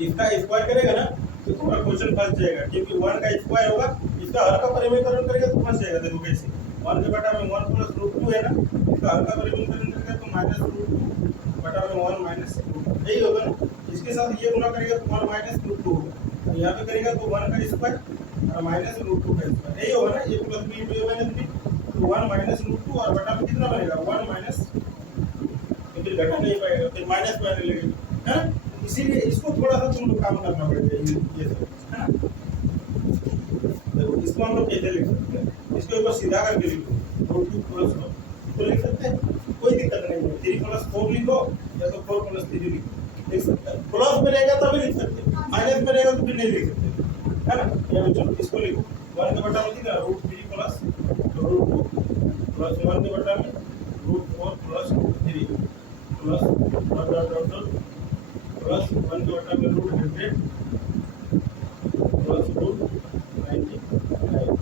इसका स्क्वायर करेगा ना तो तुम्हारा क्वेश्चन फंस जाएगा, क्योंकि 1 का स्क्वायर होगा, इसका हर का परिमेयकरण करेगा तो फंस जाएगा। देखो कैसे 1 के बटा में 1 प्लस रूट 2 है ना, इसका हर का परिमेयकरण करेगा तो माइनस रूट 2 बटा में 1 माइनस रूट 2, यही होगा ना। इसके साथ ये गुना करेगा तो 1 माइनस रूट 2 होगा, यहाँ पे करेगा तो 1 का स्क्वायर और माइनस रूट 2 का स्क्वायर, यही होगा ना। ये प्लस बी इंटू ए माइनस बी, तो 1 माइनस रूट 2 और बटा में कितना बनेगा 1 माइनस, तो फिर घटा नहीं पाएगा, फिर माइनस में आने लगेगा, है ना। इसीलिए इसको थोड़ा सा तुम लोग काम करना पड़ेगा, ये सब, है ना। देखो इसको हम लोग कैसे लिख सकते हैं, इसके ऊपर सीधा करके लिखो, रूट 2 प्लस 1 तो लिख सकते हैं, कोई दिक्कत नहीं है। 3 प्लस 4 लिखो या तो 4 प्लस 3 लिखो, लिख सकते हैं। प्लस में रहेगा तभी लिख सकते हैं, माइनस में रहेगा तो फिर नहीं लिख सकते, है ना। या चलो इसको लिखो 1 के बटा में कितना रूट 3 प्लस रूट 2 प्लस 1 के बटा में root 4 plus 3 plus dot dot dot dot plus 1 के बटा में root 100 plus root 90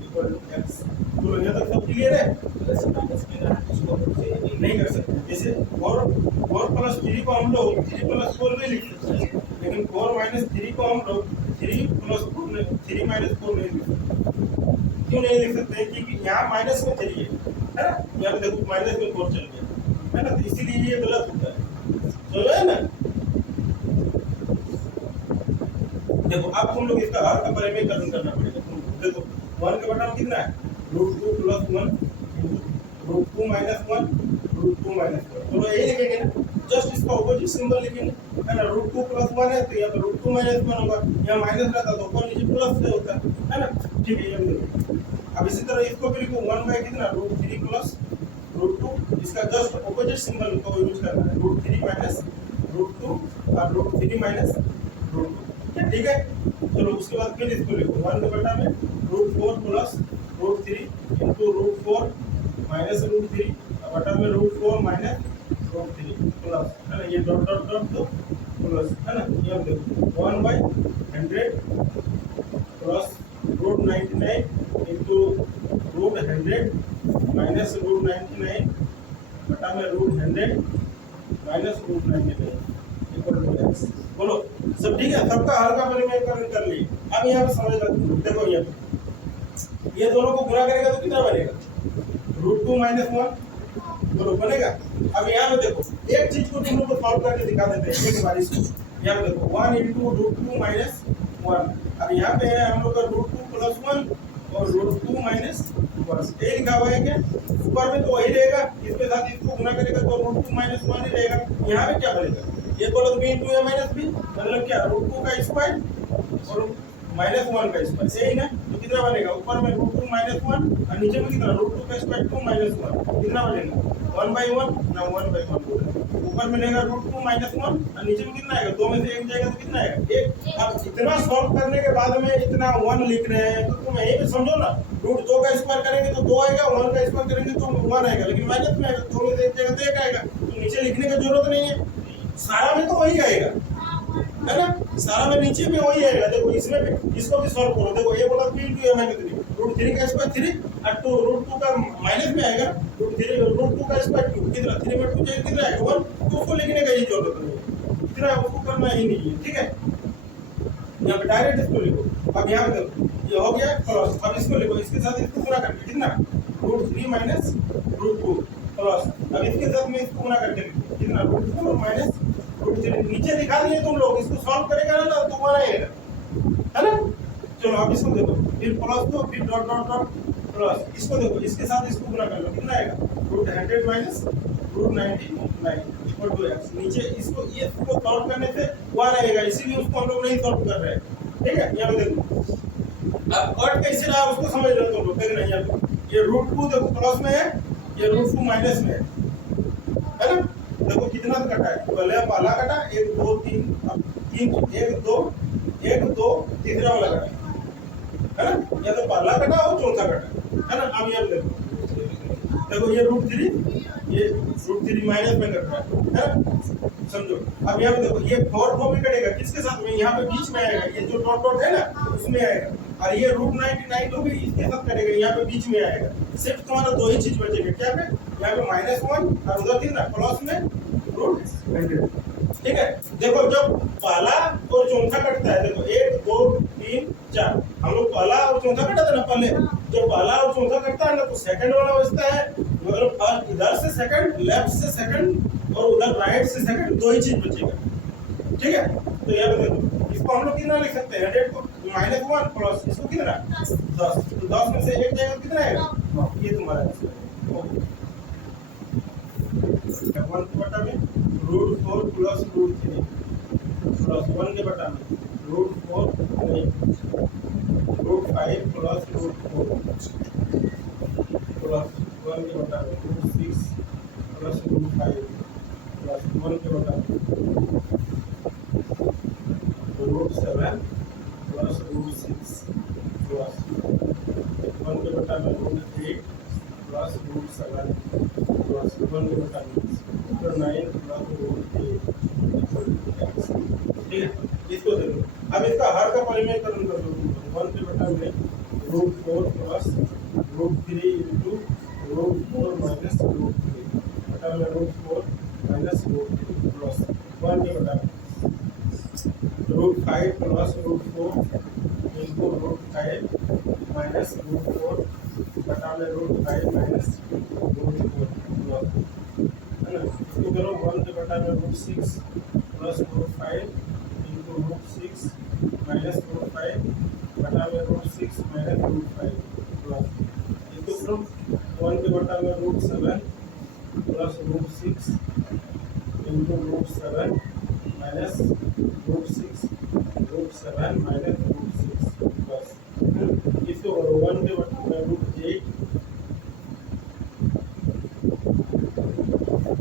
equal to x। तो यहाँ तक सब क्लियर है? नहीं कर सकते। जैसे 4 प्लस 3 को हम लोग 3 प्लस 4 में लिख सकते हैं, लेकिन 4 माइनस 3 को हम लोग 3 प्लस 4 3 माइनस 4 नहीं लिख सकते। क्यों नहीं लिख सकते? क्योंकि यहाँ माइनस में 3 है ना, यहाँ पे देखो माइनस में 4 चल गया, है ना, तो इसीलिए ये गलत होता है। चलो है ना। देखो अब तुम लोग इसका हर का परिमेयकरण करना पड़ेगा। देखो 1 के बटा में कितना है root 2 plus 1 root 2 minus 1 root 2 minus 1, तो यही लिखेंगे ना, जस्ट इसका ऑपोजिट सिंबल लिखेंगे, है ना। रूट 2 प्लस 1 है तो यहाँ पे रूट 2 माइनस 1 होगा, यहाँ माइनस रहता तो ऊपर नीचे प्लस से होता है ना। ठीक है, ये देखो अब इसी तरह इसको भी लिखो 1 बाय कितना रूट 3 प्लस रूट 2, इसका जस्ट ऑपोजिट सिंबल को यूज करना है, रूट 3 माइनस रूट 2 और रूट 3 माइनस रूट 2, ठीक है। चलो उसके बाद फिर इसको लिखो 1 के बटा में root 4 plus root 3 into root 4 minus root 3 बटा में रूट 4 माइनस रूट 3 प्लस, है ना, ये डॉट डॉट डॉट तो प्लस, है ना। ये देखो 1 by 100 plus root 99 into root 100 minus root 99 बटा में root 100 minus root 99 equal to x। बोलो सब ठीक है, सबका हर का परिमेयकरण कर लिए। अब यहाँ पे समझ लो, देखो ये दोनों को गुणा करेगा तो कितना बनेगा रूट 2 माइनस 1, बोलो बनेगा। अब यहाँ पे देखो एक चीज को तुम लोग को सॉल्व करके दिखा देते हैं एक बार इसको। यहाँ पे देखो 1 इंटू रूट 2 माइनस 1, अब यहाँ पे है हम लोग का रूट 2 प्लस 1 और रूट 2 माइनस 1, ये लिखा हुआ है क्या? ऊपर में तो वही रहेगा, इसके साथ इसको गुणा करेगा तो रूट 2 माइनस 1 ही रहेगा। यहाँ पे क्या बनेगा? ये बोलो बी इंटू ए माइनस बी, मतलब क्या रूट 2 का स्क्वायर और माइनस 1 का स्क्वायर, सही ना। तो कितना बनेगा? ऊपर में रूट 2 माइनस 1 और नीचे में कितना रूट 2 का स्क्वायर 2 माइनस 1, कितना बनेगा 1 बाई 1 ना 1 बाई 1। ऊपर में रहेगा रूट 2 माइनस 1 और नीचे में कितना आएगा? 2 में से 1 जाएगा तो कितना आएगा 1। अब इतना सॉल्व करने के बाद में इतना 1 लिख रहे हैं तो तुम यही पे समझो ना, रूट 2 का स्क्वायर करेंगे तो 2 आएगा, 1 का स्क्वायर करेंगे तो 1 आएगा, लेकिन माइनस में आएगा, 2 में से 1 जाएगा तो 1 आएगा, तो नीचे लिखने की जरूरत नहीं है, सारा में तो वही आएगा, है ना, सारा में नीचे में वही आएगा। देखो इसमें भी इसको भी सॉल्व करो, देखो ये बोला 3 इंटू ए माइनस 3 रूट 3 का स्क्वायर 3 और 2 रूट 2 का माइनस में आएगा रूट 2 का स्क्वायर 2, कितना 3 में 2 जाएगा कितना आएगा 1, तो उसको लिखने का ही जरूरत नहीं है, इतना उसको करना ही नहीं है, ठीक है। यहाँ पे डायरेक्ट इसको लिखो। अब यहाँ पे देखो ये हो गया प्लस, अब इसको लिखो, इसके साथ इसको गुणा करके कितना रूट 3 माइनस रूट 2 प्लस, अब इसके साथ में इसको गुणा करके कितना रूट 4 माइनस रूट 3, नीचे दिखा दिए तुम लोग, इसको सॉल्व करेगा ना तो तुम्हारा आएगा, है ना। चलो अब इसको देखो, फिर प्लस दो, फिर डॉट डॉट डॉट प्लस, इसको देखो, इसके साथ इसको गुणा कर लो, कितना आएगा root 100 minus root 99 equal to x। नीचे इसको ये इसको सॉल्व करने से 1 आएगा, इसीलिए उसको हम लोग नहीं सॉल्व कर रहे हैं, ठीक है। यहाँ पे देखो अब कट कैसे रहा उसको समझ लो तुम लोग, देखना यहाँ पे ये रूट 2 देखो प्लस में है, ये रूट 2 माइनस में है ना। देखो कितना कटा है, पहले पहला कटा 1 2 3, अब 3 1 2 1 2 तीसरा वाला कटा, है ना, या तो पहला कटा और चौथा कटा, है ना। अब ये देखो ये रूट 3 माइनस में कट रहा है ना, समझो। अब यहाँ पे देखो ये 4 भी कटेगा, किसके साथ में? यहाँ पे बीच में आएगा, ये जो डॉट डॉट है ना उसमें आएगा, और ये रूट 99 तो भी इसके साथ कटेगा, यहाँ पे बीच में आएगा। सिर्फ तुम्हारा 2 ही चीज बचेगा, क्या पे? यहाँ पे -1 और उधर कितना प्लस में रूट 100, ठीक है। देखो जब पहला और चौथा कटता है, देखो 1 2 3 4, हम लोग पहला और चौथा कटा था ना पहले। जब पहला और चौथा कटता है ना तो सेकंड वाला बचता है, मतलब फर्स्ट इधर से सेकंड, लेफ्ट से सेकंड और उधर राइट से सेकंड, दो ही चीज बचेगा। ठीक है, तो यहाँ पे देखो इसको हम लोग कितना लिख सकते हैं, 100 को -1 प्लस इसको कितना 10, तो 10 में से एक जाएगा कितना आएगा, ये तुम्हारा आंसर है। 1 के बटा में √4 प्लस √3 प्लस 1 के बटा में √4 नहीं √5 प्लस √4 प्लस 1 के बटा में √6 प्लस √5 प्लस 1 के बटा में √7 प्लस √6 प्लस 1 के बटा में √8 प्लस √7 प्लस 1 के बटा में √9 प्लस √8। ठीक है, इसको देखो अब इसका हर का परिमेयकरण कर दो। 1 के बटा में √4 प्लस √3 इंटू √4 माइनस √3 बटा में √4 माइनस √3 प्लस 1 के बटा में √5 प्लस √4 इंटू √5 माइनस √4 बटा में √5 माइनस √4 प्लस, है ना, इसको करो 1 के बटा में √6 प्लस √5 इंटू √6 माइनस √5 बटा में √6 माइनस √5 प्लस, इसको करो 1 के बटा में √7 plus √6 into √7 minus √6 √7 minus √6 plus, इसको करो 1 के बटा में √8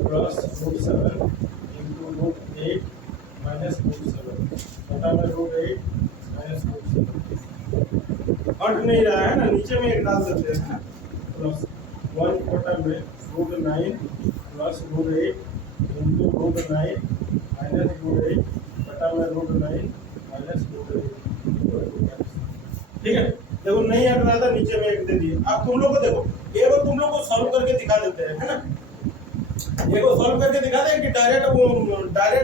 प्लस √7 इंटू √8 माइनस √7 बटा में √8 माइनस √7। हट नहीं रहा है ना, नीचे में एक डाल देते हैं प्लस 1 बटा में √9 प्लस √8 इंटू √9 माइनस √8 बटा में √9 माइनस √8। ठीक है, देखो नहीं हट रहा था, नीचे में एक दे दिए। अब तुम लोग को देखो, एक बार तुम लोग को सॉल्व करके दिखा देते हैं, है ना, एक बार सॉल्व करके दिखा दें कि डायरेक्ट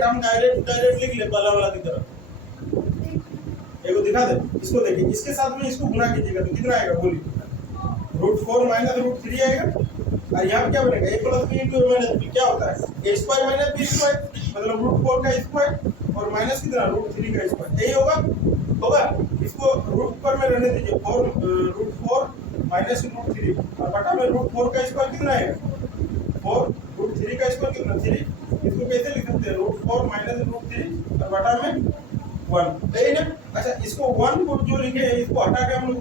हम डायरेक्ट लिख ले पहला वाला की तरह, एक बार दिखा दे। इसको देखिए, इसके साथ में इसको गुना कीजिएगा तो कितना आएगा, बोलिए, √4 माइनस √3 आएगा, और यहाँ पे क्या बनेगा, a plus b into a minus b क्या होता है, a square minus b square, मतलब √4 का स्क्वायर और माइनस कितना √3 का स्क्वायर, यही होगा। इसको रूट पर में रहने दीजिए, √4 माइनस √3 और बटा में √4 का स्क्वायर कितना आएगा, 4 √3 का स्क्वायर कितना 3, इसको कैसे लिख सकते हैं, √4 माइनस √3 और बटा में 1, यही ना। अच्छा, इसको 1 को जो लिखे हैं इसको हटा के हम लोग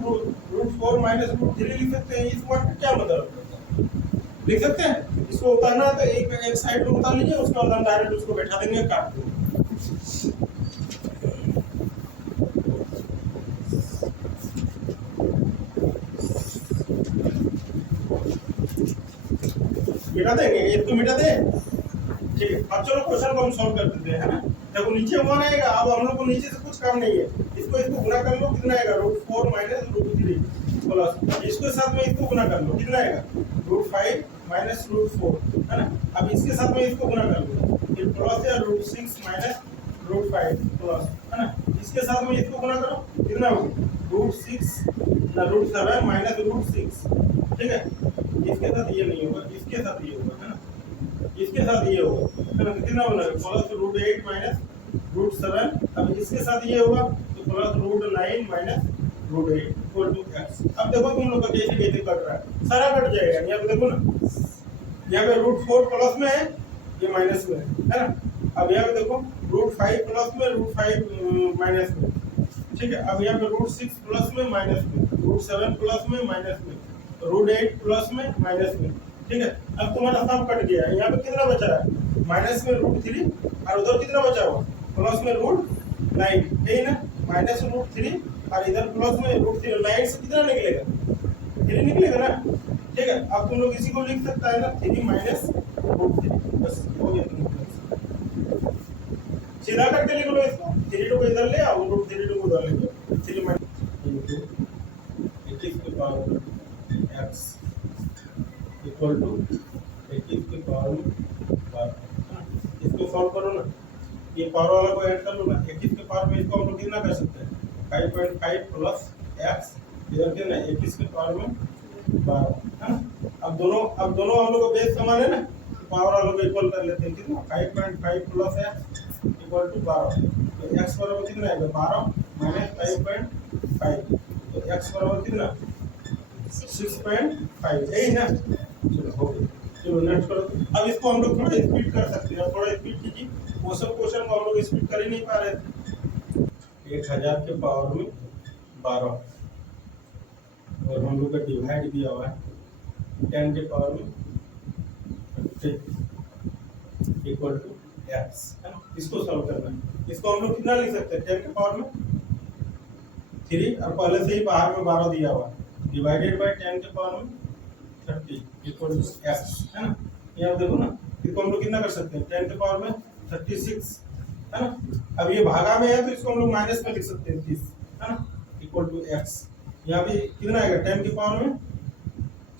√4 माइनस √3 लिख सकते हैं। इस वर्ड का क्या मतलब लिख सकते हैं, इसको उतारना है तो एक साइड में उतार लीजिए, उसके बाद हम डायरेक्ट उसको बैठा देंगे, काट देंगे। मिटा देंगे, इसको मिटा दे। ठीक है, अब चलो क्वेश्चन को हम सॉल्व कर देते हैं, है ना। देखो नीचे 1 आएगा, अब हम लोग को नीचे से कुछ काम नहीं है, इसको गुना कर लो, कितना आएगा, √4 माइनस √3 प्लस इसके साथ में इसको गुना कर लो, कितना आएगा, √5 माइनस √4, है ना। अब इसके साथ में इसको गुना कर लो, फिर प्लस या √6 माइनस √5 प्लस, है ना, इसके साथ में इसको गुना करो, कितना होगा, √6 ना √7 माइनस √6। ठीक है, इसके साथ ये नहीं होगा, इसके साथ ये होगा, है ना, इसके साथ ये होगा, है ना, कितना होना है, प्लस √8 माइनस √7। अब इसके साथ ये होगा तो plus √9 minus √8 equal to x। अब देखो तुम लोग का कैसे कैसे कट रहा है, सारा कट जाएगा। यहाँ पे देखो ना, यहाँ पे √4 प्लस में है, ये माइनस में है ना। अब यहाँ पे देखो √5 प्लस में, √5 माइनस में। ठीक है, अब यहाँ पे √6 प्लस में, माइनस में, √7 प्लस में, माइनस में, √8 प्लस में, माइनस में। ठीक है, अब तुम्हारा सब कट गया है। यहाँ पे कितना बचा है, माइनस में √3 और उधर कितना बचा हुआ, प्लस में √9, यही ना, माइनस √3 और इधर प्लस में √3, 9 से कितना निकलेगा, 3 निकलेगा ना। ठीक है, अब तुम लोग इसी को लिख सकता है ना, 3 माइनस √3, बस हो गया। सीधा करके लिख लो इसको, 3 को इधर ले आओ, √3 को उधर ले जाओ, 3 माइनस इंटू 21 की पावर x इक्वल टू 21 की पावर 12। इसको सॉल्व करो ना, ये पावर वाला को ऐड कर लो ना, 21 के पावर में इसको हम लोग कितना कर सकते हैं 5.5 प्लस x, इधर कितना 21 के पावर में 12 है ना। अब दोनों हम लोग का बेस समान है ना, पावर वालों को इक्वल कर लेते हैं, कितना 5.5 प्लस x इक्वल टू 12। तो x बराबर कितना आएगा 12 माइनस 5.5, तो x बराबर कितना 6.5, यही ना। चलो हो गया, चलो नेक्स्ट करो। अब इसको हम लोग थोड़ा स्पीड कर सकते हैं, थोड़ा स्पीड कीजिए। वो सब क्वेश्चन को हम लोग स्पीड कर ही नहीं पा रहे थे। 1000 के पावर में 12 और हम लोग का डिवाइड दिया हुआ है 10 के पावर में 30 इक्वल टू x है ना। इसको सॉल्व करना है। इसको हम लोग कितना लिख सकते हैं 10 के पावर में 3, और पहले से ही बाहर में 12 दिया हुआ है, डिवाइडेड बाय 10 के पावर में 30 इक्वल टू x है ना। यहाँ देखो ना, इसको हम लोग कितना कर सकते हैं 10 के पावर में 36 है ना। अब ये भागा में है तो इसको हम लोग माइनस में लिख सकते हैं 30 है ना, इक्वल टू x। यहाँ पे कितना आएगा 10 के पावर में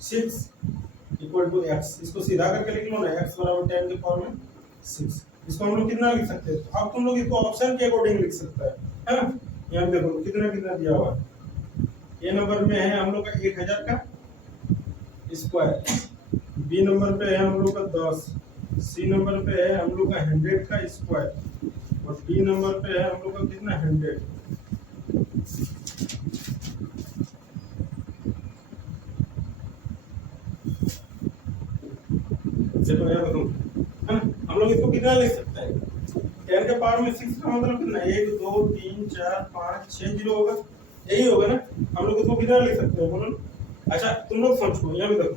6 इक्वल टू x। इसको सीधा करके लिख लो ना, x बराबर 10 के पावर में 6। इसको हम लोग कितना लिख सकते हैं, अब तुम लोग इसको ऑप्शन के अकॉर्डिंग लिख सकते हैं है ना। यहाँ देखो कितना कितना दिया हुआ है। ए नंबर में है हम लोग का 1000 का स्क्वायर, बी नंबर पे है हम लोग का 10, सी नंबर पे है हम लोग का 100 का स्क्वायर, और डी नंबर पे है हम लोग का कितना 100। चलो यार बताओ है ना, हम लोग इसको कितना लिख सकते हैं 10 के पावर में 6 का मतलब कितना 1 2 3 4 5 6 जीरो होगा, यही होगा ना। हम लोग इसको कितना लिख सकते हैं बोलो। अच्छा तुम लोग सोचो, यहाँ भी देखो,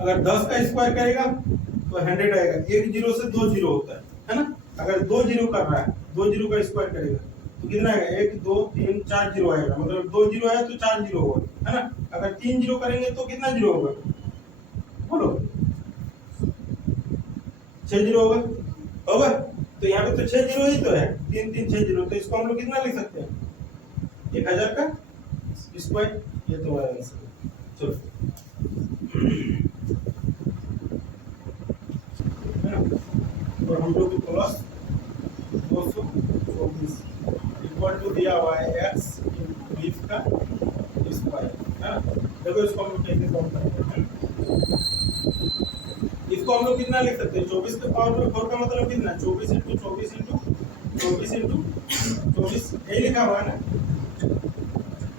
अगर 10 का स्क्वायर करेगा तो 100 आएगा, एक जीरो से 2 जीरो होता है ना। अगर 2 जीरो कर रहा है, 2 जीरो का स्क्वायर करेगा तो कितना आएगा 1 2 3 4 जीरो आएगा, मतलब 2 जीरो है तो 4 जीरो होगा है ना। अगर 3 जीरो करेंगे तो कितना जीरो होगा बोलो, 6 जीरो होगा। तो यहाँ पे तो 6 जीरो ही तो है, 3 3 6 जीरो, तो इसको हम लोग कितना लिख सकते हैं 1000 का स्क्वायर। ये तो हमारा आंसर है। चलो और हम लोग प्लस 224 इक्वल टू दिया हुआ है x 20 का स्क्वायर है ना। देखो इसको हम लोग कैसे सॉल्व करते हैं। इसको हम लोग कितना लिख सकते हैं 24 के पावर में 4 का मतलब कितना 24 इंटू 24 इंटू 24 इंटू 24, यही लिखा हुआ है ना,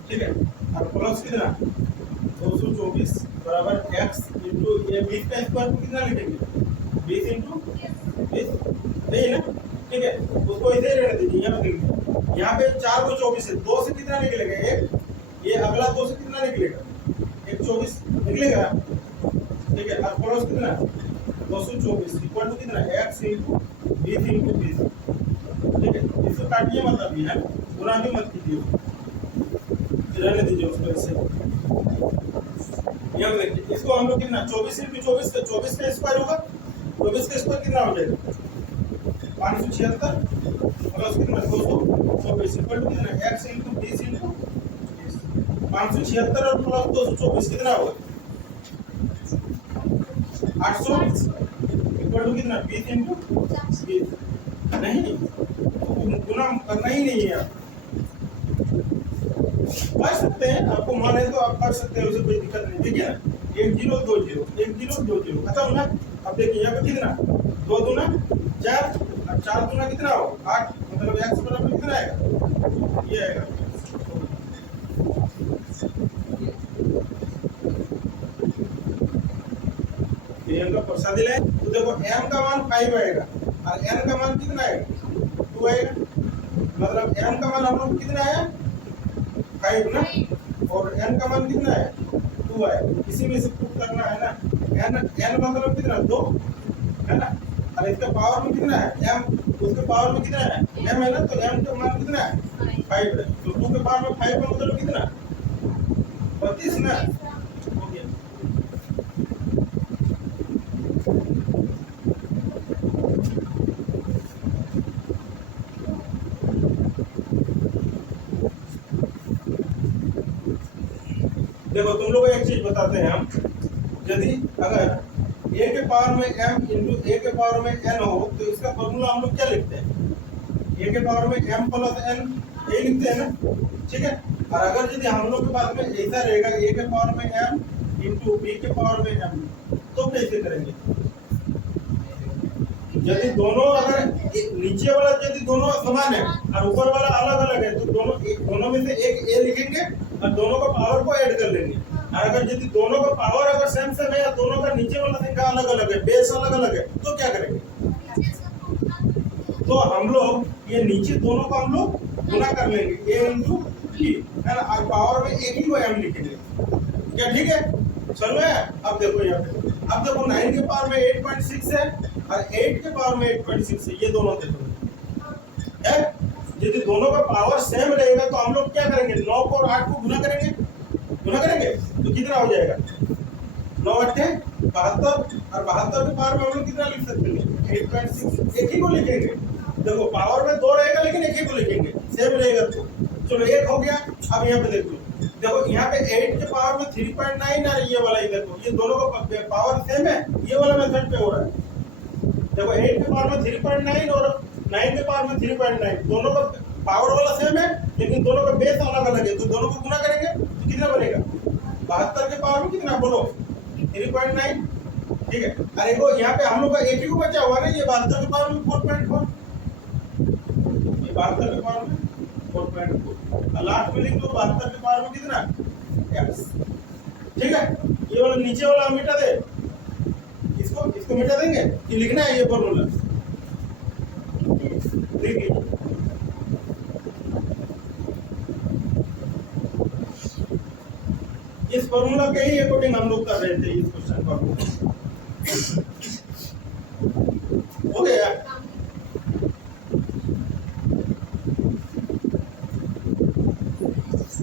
ठीक है। और प्लस कितना 224 बराबर x इंटू ये 20 का स्क्वायर को कितना लिखेंगे 20 इंटू 20, यही ना, ठीक है। उसको इधर रहने दीजिए, यहाँ पे देखिए, यहाँ पे 4 को 24 है, 2 से कितना निकलेगा एक, ये अगला 2 से कितना निकलेगा एक 24 निकलेगा, ठीक है। और प्लस कितना 224 इक्वल टू कितना x इंटू 20 इंटू 20, ठीक है। इसको काटिए मतलब ये है, गुणा भी मत कीजिए, रहने दीजिए उसको ऐसे। यहाँ देखिए इसको हम लोग कितना 24 इंटू 24 का 24 का स्क्वायर होगा, 24 का स्क्वायर कितना हो जाएगा 576 प्लस कितना 224 इक्वल टू कितना x इंटू 20 इंटू 576 और प्लस 224 कितना होगा 800 इक्वल टू कितना 20 इंटू 20, नहीं गुना करना ही नहीं है, आप कर सकते हैं, आपको मन है तो आप कर सकते हैं, उसे कोई दिक्कत नहीं। देखिए ना 1 0 2 0 1 0 2 0 खत्म ना। अब देखिए यहाँ पे कितना 2 दूना 4 और 4 दूना कितना हो 8, मतलब x बराबर कितना आएगा ये आएगा। m का प्रसाद ले तो देखो m का मान 5 आएगा और n का मान कितना आएगा 2 आएगा, मतलब m का मान हम लोग कितना आया 5 ना, और n का मान कितना है 2 है। इसी में से प्रूफ करना है ना, n मतलब कितना 2 है ना, और इसका पावर में कितना है m, उसके पावर में कितना है m है ना, तो m का मान कितना है 5 है, तो 2 के पावर में 5 का मतलब कितना 32 ना। ओके देखो तुम लोग को एक चीज बताते हैं हम, यदि अगर ए के पावर में m इंटू ए के पावर में n हो तो इसका फॉर्मूला हम लोग क्या लिखते हैं? ए के पावर में m प्लस n ये लिखते हैं ना, ठीक है। और अगर यदि हम लोग के पास में ऐसा रहेगा ए के पावर में m इंटू बी के पावर में m तो कैसे करेंगे? यदि दोनों अगर नीचे वाला यदि दोनों समान है और ऊपर वाला अलग अलग है तो दोनों में से एक ए लिखेंगे और दोनों का पावर को ऐड कर लेंगे। और अगर यदि दोनों का पावर अगर सेम है या दोनों का नीचे वाला संख्या अलग अलग है, बेस अलग अलग है, तो क्या करेंगे? तो हम लोग ये नीचे दोनों को हम लोग गुना कर लेंगे a इंटू बी, है ना, और पावर में एक ही को m लिखेंगे। क्या ठीक है? समझ में? अब देखो यहाँ पे, अब देखो 9 के पावर में 8.6 है और 8 के पावर में 8.6 है, ये दोनों देखो है। यदि दोनों का पावर सेम रहेगा तो हम लोग क्या करेंगे? 9 को और 8 को गुना करेंगे तो कितना हो जाएगा? 9 अट्ठे 72 और 72 के पावर में हम लोग कितना लिख सकते हैं? 8.6। एक ही को लिखेंगे, देखो पावर में 2 रहेगा लेकिन एक ही को लिखेंगे, सेम रहेगा तो चलो एक हो गया। अब यहाँ पे देखो यहाँ पे 8 के पावर में 3.9 और ये वाला इधर को, ये दोनों का पावर सेम है, ये वाला मेथड पे हो रहा है। देखो 8 के पावर में 3.9 और 9 के पावर में 3.9, दोनों का पावर वाला सेम है लेकिन दोनों का बेस अलग अलग है, तो दोनों को गुना करेंगे तो कितना बनेगा? 72 के पावर में कितना बोलो? 3.9, ठीक है। अरे को यहाँ पे हम लोग का एक ही को बचा हुआ ना, ये 72 के पावर में 4.4, ये 72 के पावर में 4.4 और लास्ट में लिख दो 72 के पावर में कितना? x, ठीक है। ये वाला नीचे वाला मिटा दे, इसको मिटा देंगे कि लिखना है ये फॉर्मूला? देखिए इस फॉर्मूला के ही अकॉर्डिंग हम लोग कर रहे थे इस क्वेश्चन को। हो गया?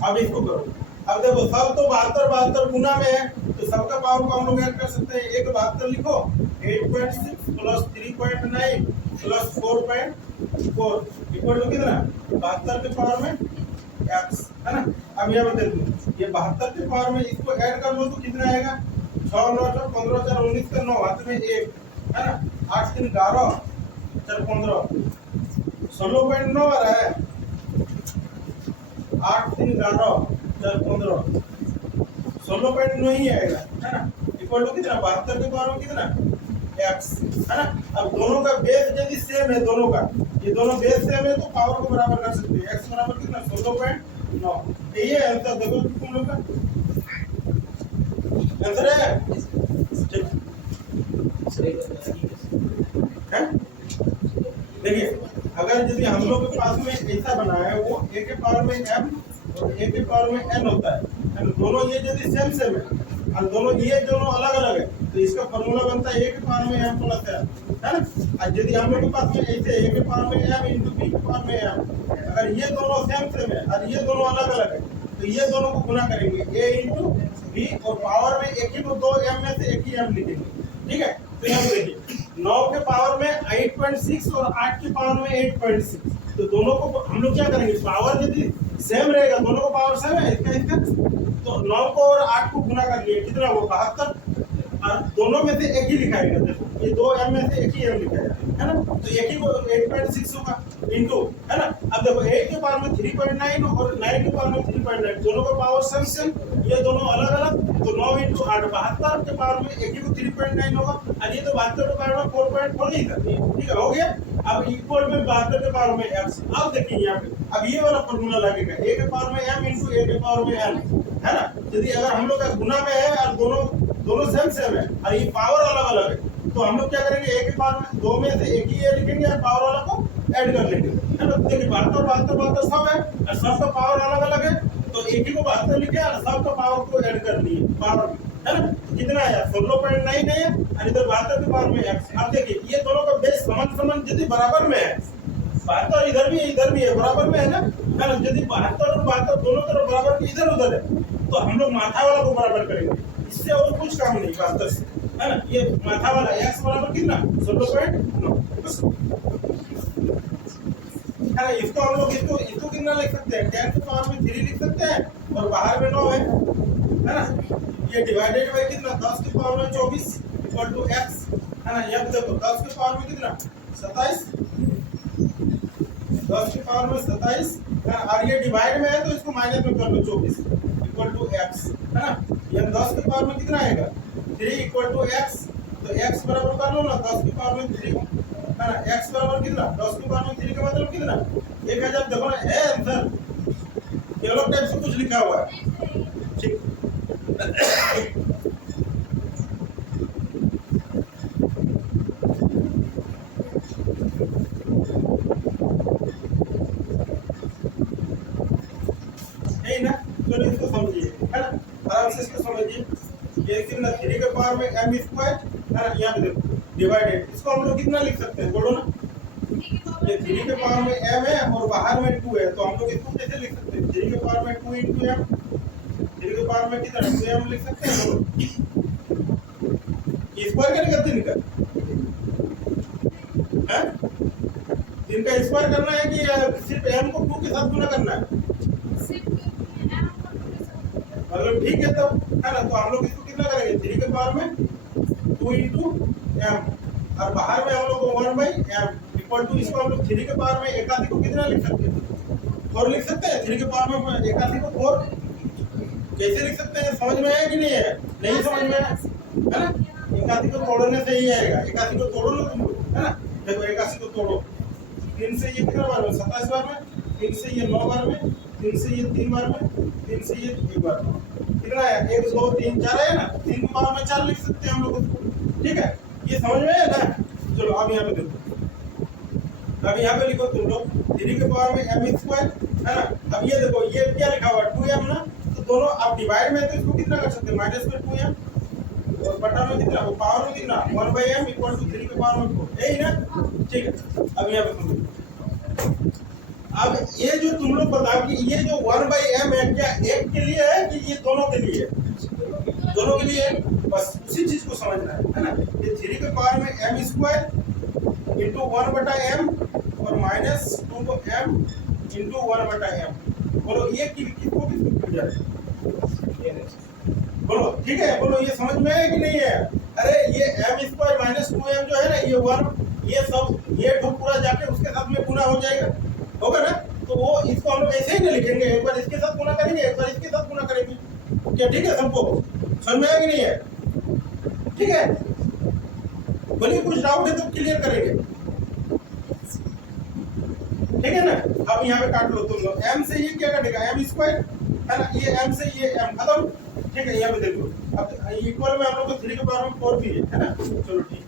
अब इसको करो। अब देखो सब तो 72 गुना में है तो सबका पावर को हम लोग ऐड कर सकते हैं। एक 72 लिखो, 8.6 प्लस 3.9 प्लस 4.4 इक्वल टू कितना? 72 के पावर में x, है ना। अब यहाँ पे देखो ये 72 के पावर में इसको ऐड कर लो तो कितना आएगा? 6 9 15 4 19 का 9 हाथ में 1, है ना। 8 3 11 4 15 16.9 आ रहा है। 8 3 11 4 15 16.9 ही आएगा, है ना। इक्वल टू कितना? 72 के पावर में कितना? x, है ना। अब दोनों का बेस यदि सेम है, दोनों का ये दोनों बेस सेम है तो पावर को बराबर कर सकते हैं। x बराबर कितना? 16.9। ये आंसर देखो तुम लोग का आंसर है, ठीक है। देखिए अगर यदि हम लोग के पास में ऐसा बना है, वो a के पावर में m और a के पावर में n होता है, दोनों ये यदि सेम है और दोनों अलग अलग है तो इसका फॉर्मूला बनता है a के पावर में m प्लस n, है ना। और यदि हम लोग के पास में ऐसे a के पावर में m इंटू b के पावर में m, अगर ये दोनों सेम है और ये दोनों अलग अलग है तो ये दोनों को गुना करेंगे a इंटू b और पावर में एक ही को 2 m में से एक ही m लिखेंगे, ठीक है। तो यहाँ देखिए 9 के पावर में 8.6 और 8 के पावर में 8.6, तो दोनों को हम लोग क्या करेंगे? पावर यदि सेम रहेगा, दोनों का पावर सेम है इसका तो 9 को और 8 को गुना कर लिए कितना? वो 72 और दोनों में से एक ही लिखाएगा। देखो ये 2 m में से एक ही m लिखाएगा, है ना। तो एक ही को 8.6 होगा इंटू, है ना। अब देखो 8 के पावर में 3.9 और 9 के पावर में 3.9, दोनों का पावर सेम, ये दोनों अलग अलग, तो 9 इंटू 8 72 के पावर में एक ही को 3.9 होगा और ये तो 72 के पावर में 4.4 ही था, ठीक है, हो गया। अब इक्वल में 72 के पावर में x। अब देखिए यहाँ पे अब ये वाला फॉर्मूला लगेगा, a के पावर में m इंटू a के पावर में n, है ना। यदि अगर हम लोग का गुना में है और दोनों सेम है और ये पावर अलग अलग है तो हम लोग क्या करेंगे? a के पावर में 2 में से एक ही a लिखेंगे और पावर वाला को ऐड कर लेंगे, है ना। देखिए 72 सब है और सबका पावर अलग अलग है तो एक ही को 72 लिखे और सबका पावर को ऐड कर लिए पावर में, है ना। कितना आया? 16.9 है और इधर 72 के पावर में x। अब देखिए ये दोनों का बेस समान यदि बराबर में है, 72 इधर भी है बराबर में, है ना। यदि 72 और 72 दोनों तरफ बराबर के इधर उधर है तो हम लोग माथा वाला को बराबर करेंगे, इससे और कुछ काम नहीं 72 से, है ना। ये माथा वाला x बराबर कितना? 16.9 बस, है ना। इसको हम लोग इसको कितना लिख सकते हैं? 10 के पावर में 3 लिख सकते हैं और बाहर में 9 है ना। ये डिवाइडेड बाय कितना? 10 के पावर में 24 इक्वल टू एक्स, है ना। यहाँ पे देखो 10 के पावर में कितना 27, 10 के पावर में 27, और ये डिवाइड में है तो इसको माइनस में कर लो 24 इक्वल टू एक्स, है ना। ये 10 के पावर में कितना आएगा 3 इक्वल टू एक्स, तो एक्स बराबर कर लो ना 10 की पावर में 3, है ना। एक्स बराबर कितना 10 की पावर में 3 का मतलब कितना 1000। देखो ना है आंसर, ये अलग टाइप से कुछ लिखा हुआ है, ठीक। यही ना, चलो इसको समझिए, है ना, आराम से इसको समझिए। ये कितना 3 के पावर में m स्क्वायर, है ना। यहाँ पे देखो डिवाइडेड, इसको हम लोग कितना लिख सकते हैं बोलो ना। ये 3 के पावर में m है और बाहर में 2 है, तो हम लोग इसको कैसे लिख सकते हैं 3 के पावर में 2 into m, 3 के पावर में कितना 2m लिख सकते हैं बोलो। स्क्वायर करेगा 3 का, है 3 का स्क्वायर करना है कि सिर्फ m को 2 के साथ गुना करना है, मतलब ठीक है। तो है ना, तो हम लोग इसको कितना करेंगे 3 के पावर में 2 into m, और बाहर में हम लोग 1 by m इक्वल टू, इसको हम लोग 3 के पावर में एकाधी को कितना लिख सकते हैं 4 लिख सकते हैं। 3 के पावर में एकाधी को 4 कैसे लिख सकते हैं, समझ में आया कि नहीं है, नहीं समझ में आया, है ना। एकाधी को तोड़ने से ही आएगा, एकाधी को तोड़ो ना तुम लोग, है ना। देखो 81 को तोड़ो, 3 से ये कितना बार में 27 बार में, 3 से ये 9 बार में, 3 से ये 3 बार में, 3 से ये 1 बार में, कितना है 1 2 3 4 है ना। 3 के पावर में 4 लिख सकते हैं हम लोग उसको, ठीक है। ये समझ में आया ना। चलो अब यहाँ पे देखो, अब यहाँ पे लिखो तुम लोग 3 के पावर में m स्क्वायर, है ना। अब ये देखो ये क्या लिखा हुआ 2m ना, तो दोनों आप डिवाइड में तो इसको कितना कर सकते हैं माइनस में 2m, और बटा में कितना वो पावर में कितना 1 by m इक्वल टू 3 के पावर में 4, यही ना, ठीक है। अब यहाँ पे तुम लोग, अब ये जो तुम लोग बताओ कि ये जो 1 by m है क्या एक के लिए है कि ये दोनों के लिए है, दोनों के लिए है, बस उसी चीज को समझना है ना। ये 3 के पावर में m स्क्वायर इंटू 1 बटा m और माइनस 2 को m इंटू 1 बटा m, बोलो ये किसको किसको जाए बोलो, ठीक है। बोलो ये समझ में है कि नहीं है। अरे ये m स्क्वायर माइनस 2m जो है ना, ये 1 ये सब ये ठोक पूरा जाके उसके साथ में गुना हो जाएगा, होगा ना। तो वो इसको हम लोग ऐसे ही नहीं लिखेंगे, एक बार इसके साथ गुना करेंगे, एक बार इसके साथ गुना करेंगे, क्या ठीक है सबको समझ में आया कि नहीं है, ठीक है। बोलिए कुछ डाउट है तो क्लियर करेंगे, ठीक है ना। अब यहाँ पे काट लो तुम लोग, m से ये क्या कटेगा m स्क्वायर, है ना। ये m से ये m खत्म, ठीक है। यहाँ पे देखो अब इक्वल में हम लोग को 3 के पावर में 4 भी है ना, चलो ठीक।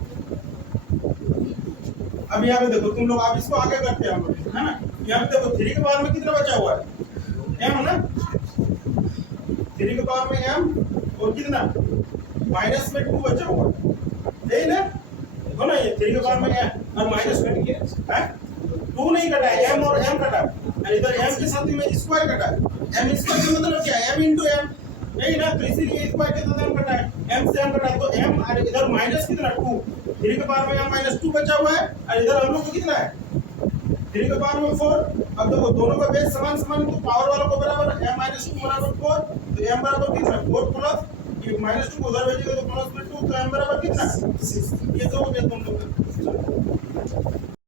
अब यहाँ पे देखो तुम लोग, आप इसको आगे करते हैं हम लोग, है ना। यहाँ पे देखो 3 के पावर में कितना बचा हुआ है m, है ना। 3 के पावर में m और कितना माइनस में 2 बचा हुआ है, यही ना, देखो ना ये 3 के पावर में m और माइनस कट गया है, 2 नहीं कटा है m और m कटा है, इधर m के साथ ही में स्क्वायर कटा है, m स्क्वायर का मतलब क्या है m into m, यही ना। तो इसीलिए स्क्वायर के साथ m कटा है, m से m कटा है, तो m और इधर माइनस कितना 2, 3 के पावर में m माइनस 2 बचा हुआ है, और इधर हम लोग को कितना है 3 के पावर में 4। अब देखो दोनों का बेस समान समान, तो पावर वालों को बराबर m माइनस 2 बराबर 4, तो m बराबर कितना 4 प्लस ये माइनस 2 को उधर भेजेगा तो प्लस में 2, तो m बराबर कितना 6, ये तो हो गया तुम लोग का।